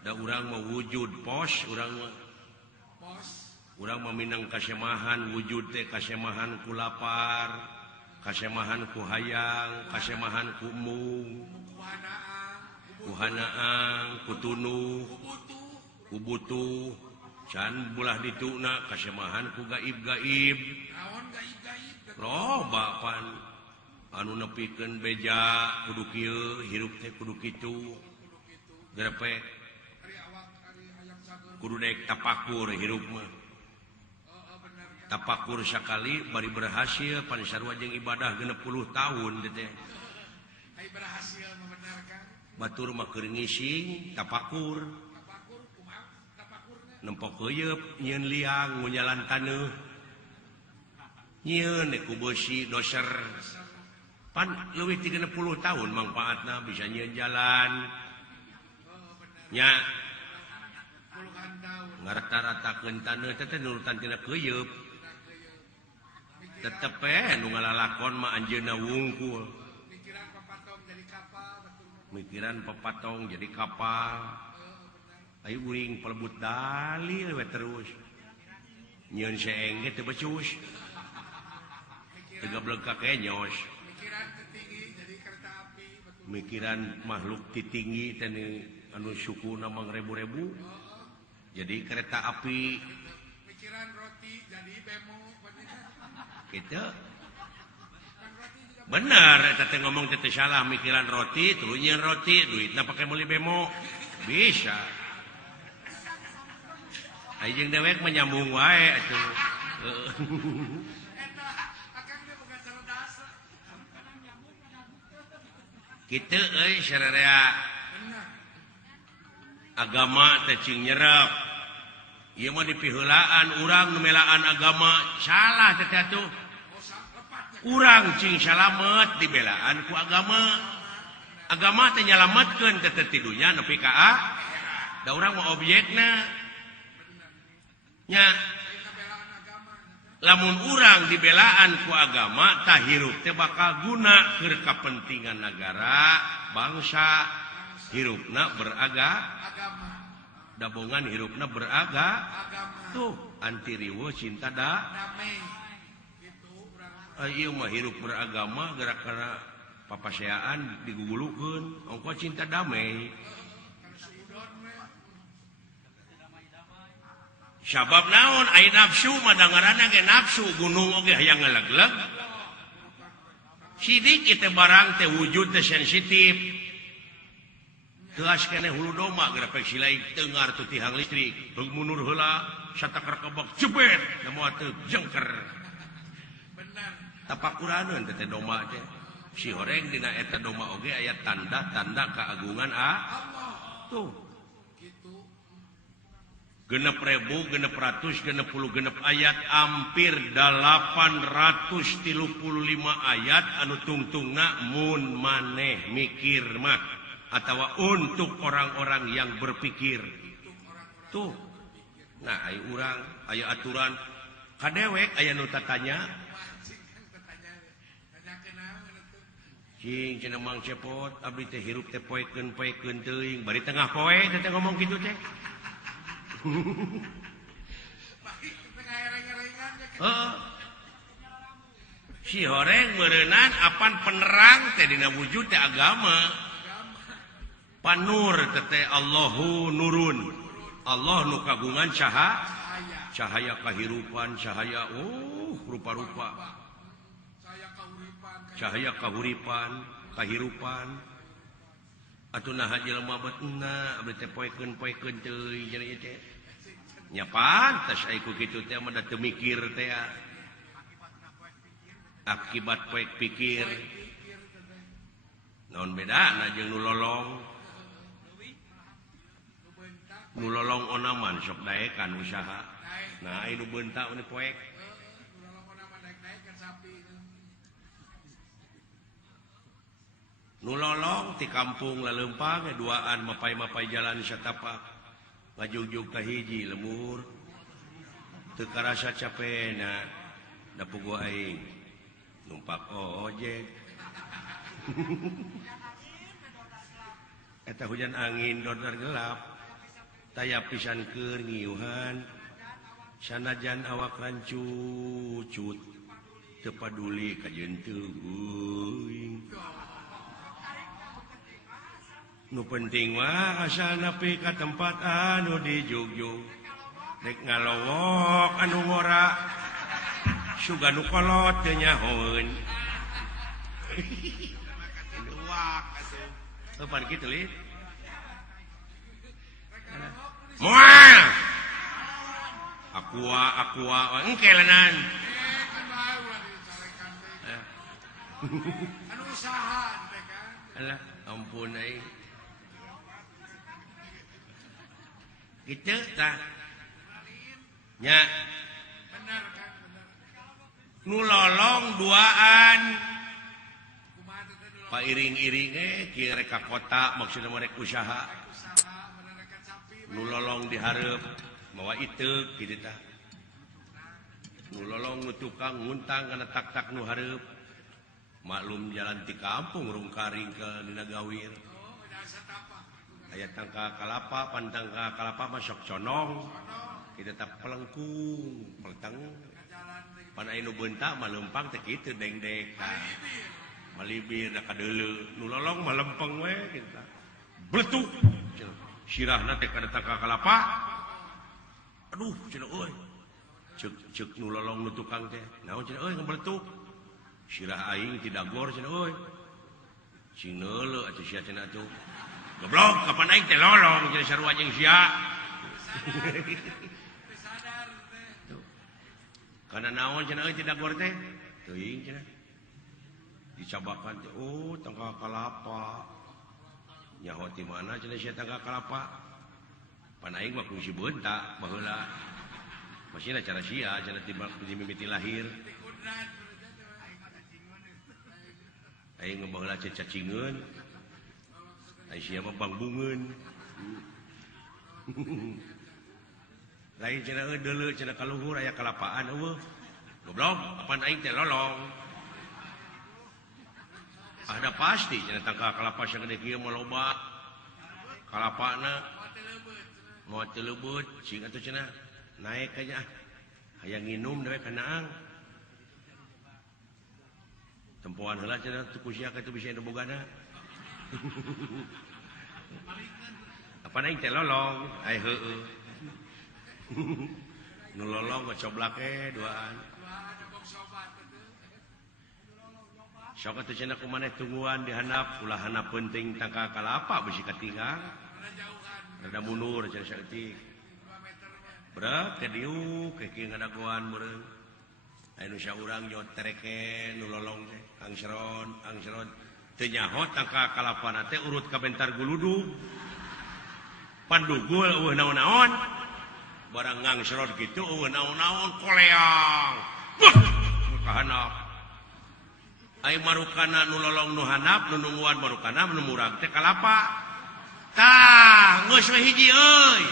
da urang mewujud pos urang meminang kasemahan wujud teh kasemahan ku lapar kasemahan ku hayang kasemahan ku mung ku hanaang ku tunuh ku butuh can bulah dituna kasemahan ku gaib-gaib loba pan anu nepikeun beja kudu kieu hirup teh kudu kitu grepek kudu daek tapakur hirup mah tapakur sakali bari berhasil pan sarua jeung ibadah 60 tahun teh berhasil membenarkan batur mah keur ngising tapakur nempok heuyeub nyieun liang ngunyalan taneuh nyieun ku beusi doser pan leuwih ti 60 tahun mangpaatna bisa nyieun jalan nya ngarata-ratakeun taneuh teh nurutan tina heuyeub tetep nu ngalalakon mah anjeunna wungkul mikiran papatong jadi kapal ayo uring pelebut dalil we terus nyieun seeng ge teu becus teu gablekak nyos mikiran makhluk titinggi teh anu sukuna mangrebu-rebu jadi kereta api mikiran roti jadi bemo gitu benar eta teh ngomong teh salah mikiran roti tuluy nyieun roti duitna pake meuli bemo bisa aya jeung dewek menyambung wae atuh kitu euy sararea agama teh cing nyerep ieu mah dipiheulaan urang nu melaan agama salah teh atuh urang cing salamet dibelaan ku agama teh nyalametkeun teh ti dunya nepi ka da urang mah objekna nya lamun urang dibelaan ku agama tah hirup teh bakal guna keur kapentingan nagara bangsa hirupna beragama dabongan hirupna beragama tuh anti riweuh cinta damai ieu mah hirup beragama gara-gara papaseaan digugulukeun ongko cinta damai sabab naon aya nafsu madangarana ge nafsu gunung oge hayang ngalegleg sidik teh barang teh wujud teh sensitif teas keneh hulu doma grepek silai teungar tu tihang listrik mundur heula satakar kebak jebet da moal teu jengker benar tapakuraneun teh doma teh si horeng dina eta doma oge aya tanda-tanda keagungan Allah tuh 6.600 ayat hampir 835 ayat anu tungtungna mun maneh mikir mah atawa untuk orang-orang yang berpikir tuh nah aya urang aya aturan kadewek aya nu tatanya cing cenah mang cepot abdi teh hirup teh poekeun teuing bari tengah poe teh ngomong kitu teh si horeng meureunnan apan penerang teh dina wujud teh agama panur teh Allahu nurun Allah nu kagungan cahaya kahirupan cahaya rupa-rupa cahaya kahuripan kahirupan atuh naha jelema betna abdi teh poekeun teuing jadi teh nya pantes aya ku kitu teh mah da teu mikir teh akibat poek pikir naon bedana jeung nu lolong onaman sok daekan usaha nah anu beunta nu poek nu lolong ti kampung laleumpang duaan mapai-mapai jalan satapak ngajugjug ka hiji lemur teu karasa capena da puguh aing numpak ojek eta hujan angin dodar gelap taya pisan keur ngiuhan sanajan awak rancucut teu paduli ka jeunteung euy nu penting mah asal nepi ka tempat anu dijugjug dek ngalowok anu ngora suga nu kolot teu nyahoeun luak atuh teupan kitu li moal aqua engke lenan anu usaha mereka alah ampun ai kitu tah nya benar kan benar nu lolong duaan kumaha teh dulu pairing-iring kieu rek ka kota maksudna mah rek usaha usaha benar kan sapi nu lolong dihareup mawa iteuk kitu tah nu lolong nu tukang nguntang kana tak-tak nu hareup maklum jalan ti kampung rungkaring ke dina gawir oh udah satapa aya tangka kalapa pantangka kalapa mah sok conong kita tak pelengkung pelentang jalan pan aya nu beuntak mah leumpang teh kitu dengdek tah malibir da kadeuleu nu lolong mah lempeng we kitu tah bletuk sirahna teh kana tangka kalapa aduh cenah euy ceuk nu lolong nu tukang teh naon cenah euy ngabeletuk sirah aing tidak gor cenah euy sing neuleuh atuh sia cenah atuh goblok kapan aing teh lolong jeung sarua jeung sia sadar teh kana naon cenah euy tidak gor teh teuing cenah dicabakan teh oh tangka kalapa nyaho ti mana cenah sia tangka kalapa pan aing mah kungsi beuntak baheula masihna cara sia cenah ti mimiti lahir tikudrat aing baheula cacingeun ai sia mah bangbungeun lain cenah deuleu cenah kaluhur aya kalapaan eueuh goblok apan aing teh lolong ada pasti cenah tangka kalapa sagede kieu mah loba kalapana moal teu leubeut sing atuh cenah naek aja hayang nginum dewe ka naang tempoan heula cenah teu kusia ka teu bisa anu bogana apa naik teh lolong ai heueuh nu lolong mah coblake duaan ada box obat sok atuh cenah kumaneh tungguan dihandap ulah handap penting tangka kalapa bisi katinggal ada jauhan rada mundur cenah saeutik 2 meter mah berat ke diuk ke kieu ngadagoan meureun anu saurang nyotreke nu lolong teh angseron teu nyaho tangka kalapana teh urut ka bentar guludug pandugul eueuh naon-naon barang ngangseron kitu eueuh naon-naon koleang ka handap ai marukana nu lolong nu handap nu nungguan marukana nu murag teh kalapa tah geus we hiji euy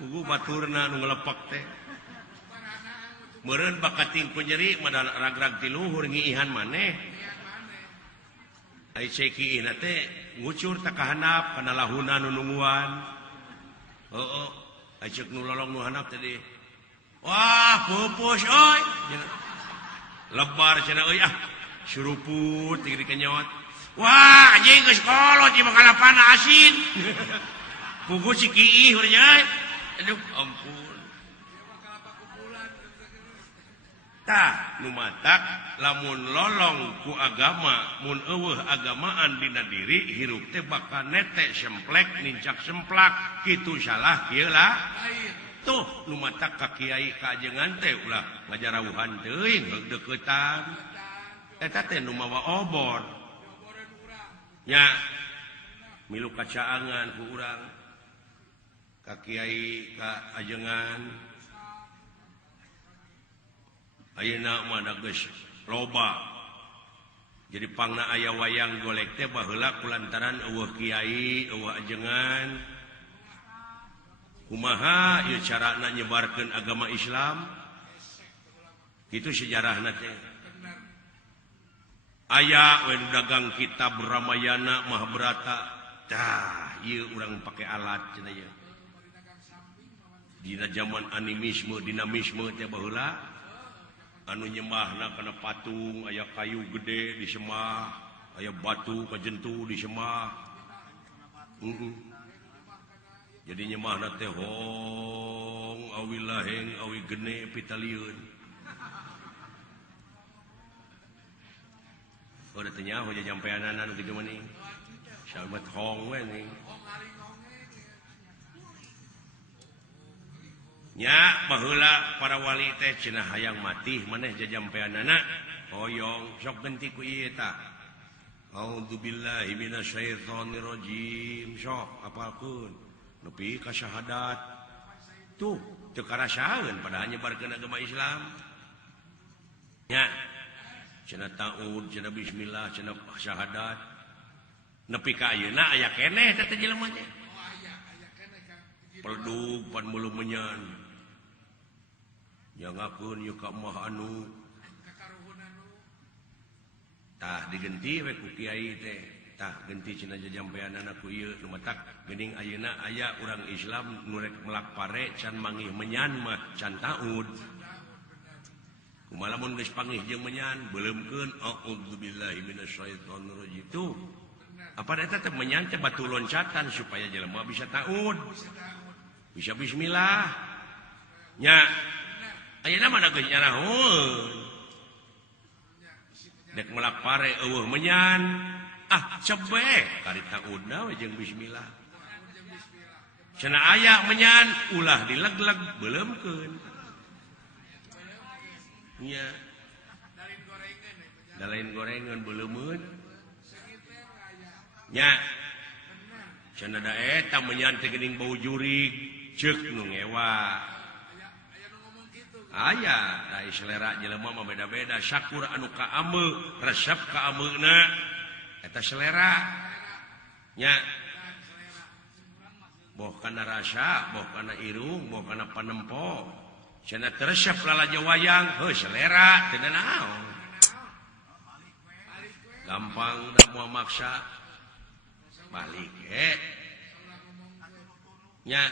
Ugu baturna nu ngelepek teh. Meureun bakat tingku nyeri mah ragrag ti luhur ngiihan maneh. Ai ceki ieu teh ngucur ta ka handap kana lahuna nu nungguan. Heueuh, ai ceuk nu lolong nu handap tadi. Wah, pupus euy. Lebar cenah euy ah. Suruput tinggi kenyot. Wah, anjing geus kolot ieu mah kalapana asin. Pugu si kiih urang. Aduh, ampun. Tah, nu matak lamun lolong ku agama, mun eueuh agamaan dina diri hirup teh bakal nete semplek nincak semplak kitu salah kieu lah. Tuh, nu matak ka kiai ka ajengan teh ulah ngajarawuhan teuing deukeutan. Eta teh nu mawa obor. Nya milu kacaangan ku urang. Ka kiai ka ajengan ayeuna mah da geus loba jadi pangna aya wayang golek teh baheula kulantaran eueuh kiai eueuh ajengan kumaha ieu carana nyebarkeun agama Islam itu sejarahna teh aya we dagang kitab Ramayana Mahabharata tah ieu urang pake alat cenah ieu dina zaman animisme dinamisme teh baheula anu nyembahna kana patung aya kayu gede disembah aya batu kajentu disembah jadi nyembahna teh hong awi laheng awi gene pitalieun udah tanya ho jampeanan anu kitu mah ning sahabat hong we ning nya baheula para wali teh cenah hayang mati maneh jajampeanana hoyong sok genti ku ieu tah a'udzubillahi minasyaitonir rajim sok apalkeun nepi ka syahadat tuh teu karasaeun padahal nyebarkeun agama Islam nya cenah taud cenah bismillah cenah syahadat nepi ka ayeuna aya keneh teh jelema teh pelduk pan meuleuh menyan jangakeun ieu ka mah anu tah digenti we ku kiai teh tah genti cenah jajampeanana ku ieu nu matak geuning ayeuna aya urang Islam nu rek melak pare can mangih menyan mah can taud kumaha lamun geus panggih jeung menyan beuleumkeun a'udzubillahi minasyaitonir rajim tuh apa eta teh menyan teh batu loncatan supaya jelema bisa taud bisa bismillah nya ayeuna mah geus nyarahun dek melak pare eueuh menyan cebek kari taudna we jeung bismillah cenah aya menyan ulah dilegleg beuleumkeun nya dalain gorengan beuleumeun nya cenah da eta menyan teh geuning bau jurig ceuk nu ngewa aya da selera jelema mah beda-beda syakur anu ka ameu resep ka ameuna eta selera nya boh kana rasa boh kana irung boh kana panempo cenah resep lalajo wayang heuh selera teu naon gampang da moal maksa balik nya